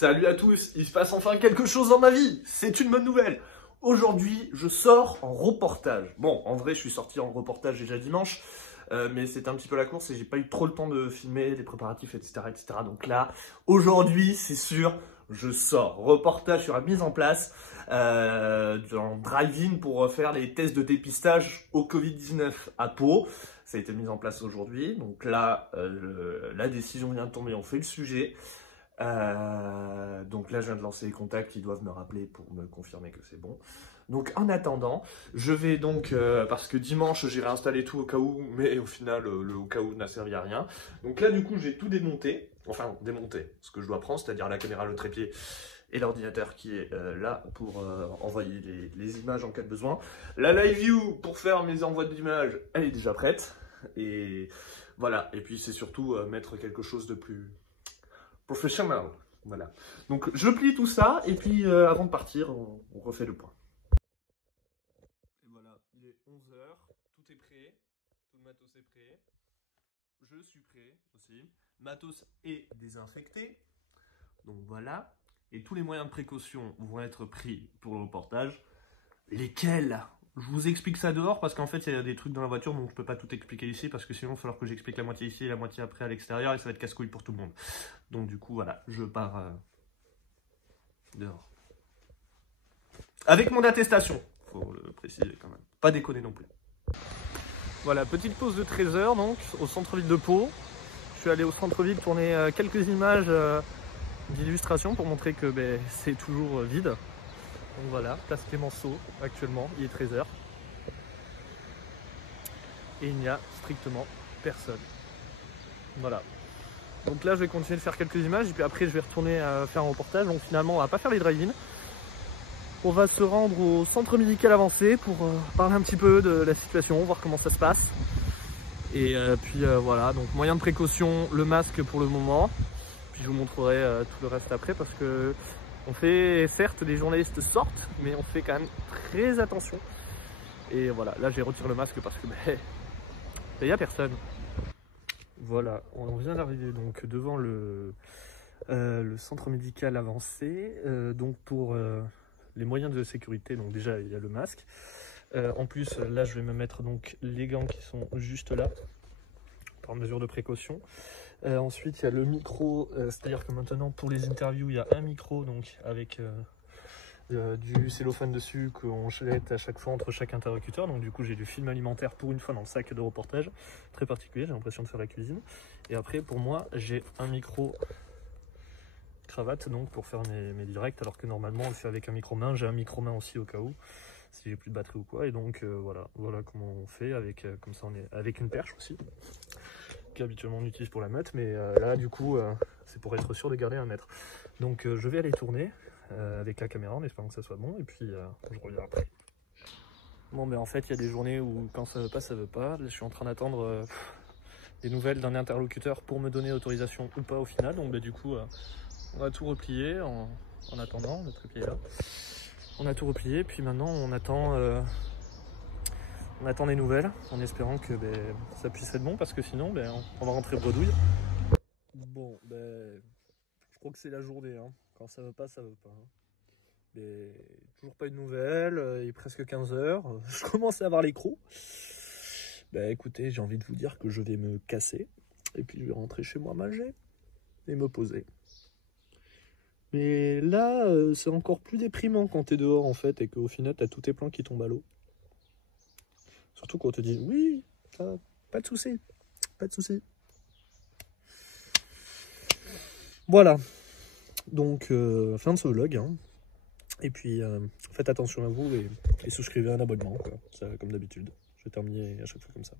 Salut à tous, il se passe enfin quelque chose dans ma vie, c'est une bonne nouvelle. Aujourd'hui, je sors en reportage. Bon, en vrai, je suis sorti en reportage déjà dimanche, mais c'était un petit peu la course et j'ai pas eu trop le temps de filmer les préparatifs, etc., etc. Donc là, aujourd'hui, c'est sûr, je sors. Reportage sur la mise en place d'un drive-in pour faire les tests de dépistage au Covid-19 à Pau. Ça a été mis en place aujourd'hui. Donc là, la décision vient de tomber, on fait le sujet. Donc là, je viens de lancer les contacts, ils doivent me rappeler pour me confirmer que c'est bon. Donc en attendant, je vais donc, parce que dimanche, j'ai réinstallé tout au cas où, mais au final, le au cas où n'a servi à rien. Donc là, du coup, j'ai tout démonté, enfin démonté, ce que je dois prendre, c'est-à-dire la caméra, le trépied et l'ordinateur qui est là pour envoyer les images en cas de besoin. La live view pour faire mes envois d'images, elle est déjà prête. Et voilà, et puis c'est surtout mettre quelque chose de plus professionnel. Voilà. Donc je plie tout ça et puis avant de partir, on refait le point. Et voilà, il est 11 h, tout est prêt, tout le matos est prêt. Je suis prêt aussi. Matos est désinfecté. Donc voilà. Et tous les moyens de précaution vont être pris pour le reportage. Lesquels? Je vous explique ça dehors parce qu'en fait il y a des trucs dans la voiture donc je peux pas tout expliquer ici parce que sinon il va falloir que j'explique la moitié ici et la moitié après à l'extérieur et ça va être casse-couille pour tout le monde. Donc du coup voilà, je pars dehors. Avec mon attestation, faut le préciser quand même. Pas déconner non plus. Voilà, petite pause de 13 h donc au centre-ville de Pau. Je suis allé au centre-ville tourner quelques images d'illustration pour montrer que c'est toujours vide. Donc voilà, place Clémenceau actuellement, il est 13 h. Et il n'y a strictement personne. Voilà. Donc là je vais continuer de faire quelques images et puis après je vais retourner faire un reportage. Donc finalement on va pas faire les drive-in. On va se rendre au centre médical avancé pour parler un petit peu de la situation, voir comment ça se passe. Et puis voilà, donc moyen de précaution, le masque pour le moment. Puis je vous montrerai tout le reste après parce que on fait, certes les journalistes sortent, mais on fait quand même très attention. Et voilà, là j'ai retiré le masque parce que il n'y a personne. Voilà, on vient d'arriver donc devant le centre médical avancé, donc pour les moyens de sécurité, donc déjà il y a le masque. En plus là je vais me mettre donc les gants qui sont juste là, par mesure de précaution. Ensuite il y a le micro, c'est-à-dire que maintenant pour les interviews il y a un micro donc avec du cellophane dessus qu'on jette à chaque fois entre chaque interlocuteur. Donc du coup j'ai du film alimentaire pour une fois dans le sac de reportage, très particulier, j'ai l'impression de faire la cuisine. Et après pour moi j'ai un micro cravate donc pour faire mes directs, alors que normalement on le fait avec un micro main. J'ai un micro main aussi au cas où si j'ai plus de batterie ou quoi. Et donc voilà comment on fait avec comme ça, on est avec une perche aussi qu'habituellement on utilise pour la meute, mais là du coup c'est pour être sûr de garder 1 mètre. Donc je vais aller tourner avec la caméra en espérant que ça soit bon et puis je reviens après. Bon en fait il y a des journées où quand ça veut pas, ça veut pas. Là je suis en train d'attendre des nouvelles d'un interlocuteur pour me donner autorisation ou pas au final. Donc du coup on a tout replié en attendant, le trépied est là. On a tout replié puis maintenant on attend des nouvelles en espérant que ça puisse être bon parce que sinon on va rentrer bredouille. Bon je crois que c'est la journée, hein. Quand ça veut pas, ça veut pas. Hein. Mais toujours pas de nouvelles, il est presque 15 h, je commence à avoir les crocs. Écoutez, j'ai envie de vous dire que je vais me casser et puis je vais rentrer chez moi manger et me poser. Mais là, c'est encore plus déprimant quand t'es dehors en fait et qu'au final t'as tous tes plans qui tombent à l'eau. Surtout quand on te dit oui, pas de souci, pas de souci. Voilà, donc fin de ce vlog, hein. Et puis faites attention à vous et souscrivez un abonnement, quoi. Ça, comme d'habitude. Je vais terminer à chaque fois comme ça.